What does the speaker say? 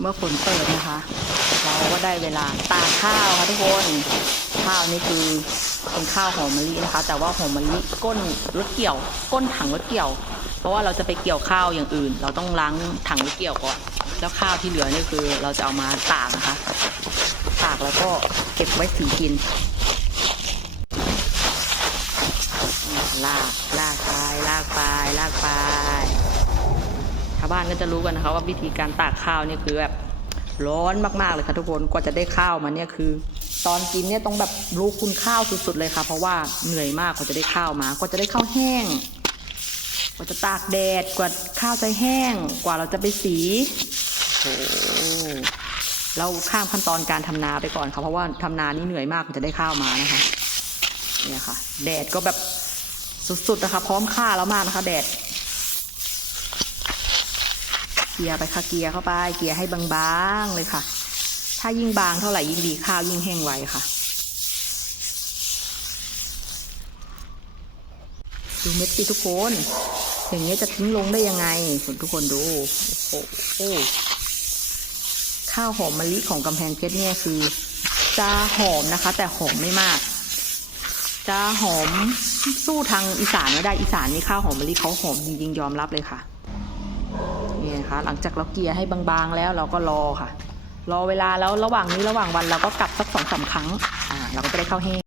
เมื่อฝนเปิดนะคะ เราก็ได้เวลาตากข้าวค่ะทุกคน ข้าวนี่คือเป็นข้าวหอมมะลินะคะ แต่ว่าหอมมะลิก้นรถเกี่ยว ก้นถังรถเกี่ยว เพราะว่าเราจะไปเกี่ยวข้าวอย่างอื่น เราต้องล้างถังรถเกี่ยวก่อน แล้วข้าวที่เหลือนี่คือเราจะเอามาตากนะคะ ตากแล้วก็เก็บไว้สีกินลากลากไปลากไปลากไปาวบ้านก็จะรู้กันนะคะ ว่าวิธีการตากข้าวเนี่ยคือแบบร้อนมากๆเลยค่ะทุกคนกว่าจะได้ข้าวมาเนี่ยคือ ตอนกินเนี่ยต้องแบบรู้คุณข้าวสุดๆเลยค่ะ เพราะว่าเหนื่อยมากกว่าจะได้ข้าวมากว่าจะได้ข้าวแห้ง กว่าจะตากแดดกว่าข้าวจะแห้ง กว่าเราจะไปสีโอ้เราข้ามขั้นตอนการทำนาไปก่อนค่ะเพราะว่าทำนานี่เหนื่อยมากกว่าจะได้ข้าวมานะคะเนี่ยค่ะ แดดก็แบบสุดๆนะคะ พร้อมฆ่าแล้วมากนะคะ แดด เกียร์ไปค่ะเกียร์เข้าไป เกียร์ให้บางๆเลยค่ะ ถ้ายิ่งบางเท่าไหร่ยิ่งดีข้าวยิ่งแห้งไวค่ะ ดูเม็ดสิทุกคน อย่างเงี้ยจะทิ้งลงได้ยังไงคุณทุกคนดูโอ้โหข้าวหอมมะลิของกำแพงเพชรเนี่ยคือ จะหอมนะคะ แต่หอมไม่มาก จะหอมสู้ทางอีสานไม่ได้อีสานนี่ข้าวหอมมะลิเขาหอมจริงๆยอมรับเลยค่ะ นี่นะคะหลังจากเราเกียร์ให้บางๆแล้วเราก็รอค่ะ รอเวลาแล้วระหว่างนี้ระหว่างวันเราก็กลับสักสองสามครั้งอ่าเราก็จะได้ข้าวแห้ง